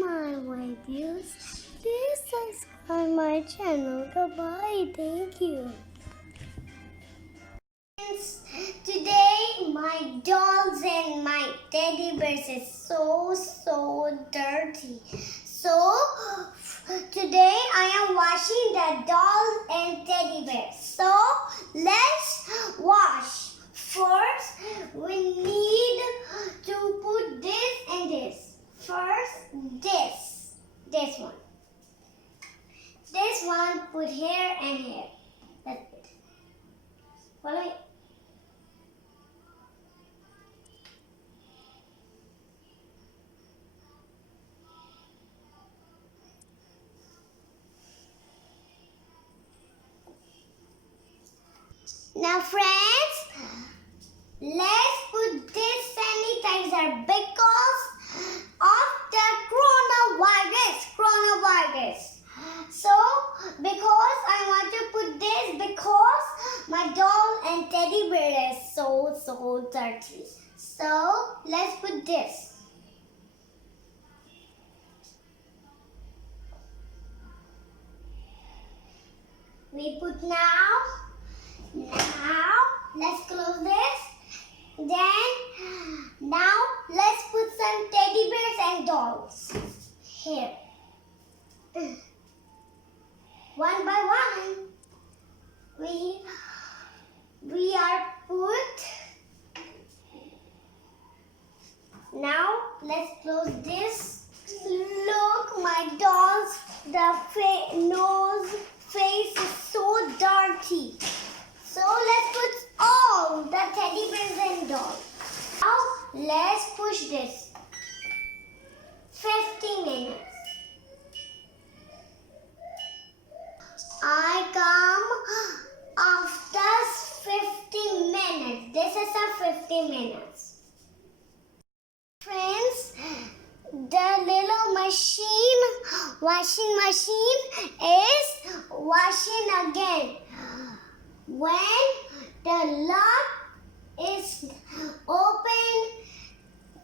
my videos, please subscribe my channel. Goodbye. Thank you. Today my dolls and my teddy bears is so dirty. So today I am washing the dolls and teddy bears. So let's wash. First we need to put this and this. First this one. This one put here and here. That's it. Follow me. Now friends, let's put this sanitizer because of the coronavirus. So, because I want to put this because my doll and teddy bear is so dirty. So, let's put this. We put now, let's close this. Then, now let's put some teddy bears and dolls here. One by one, we are put. Now let's close this. Look, my dolls, the nose, face is so dirty. So let's put all the teddy bears and dolls. Now let's push this. 50 minutes. I come after 50 minutes. This is a 50 minutes. Friends, the little washing machine is washing again. When the lock is open,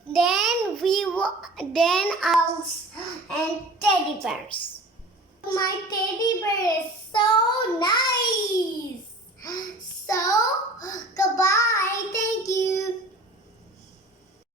then owls and teddy bears. My teddy bear is so nice. So, goodbye. Thank you.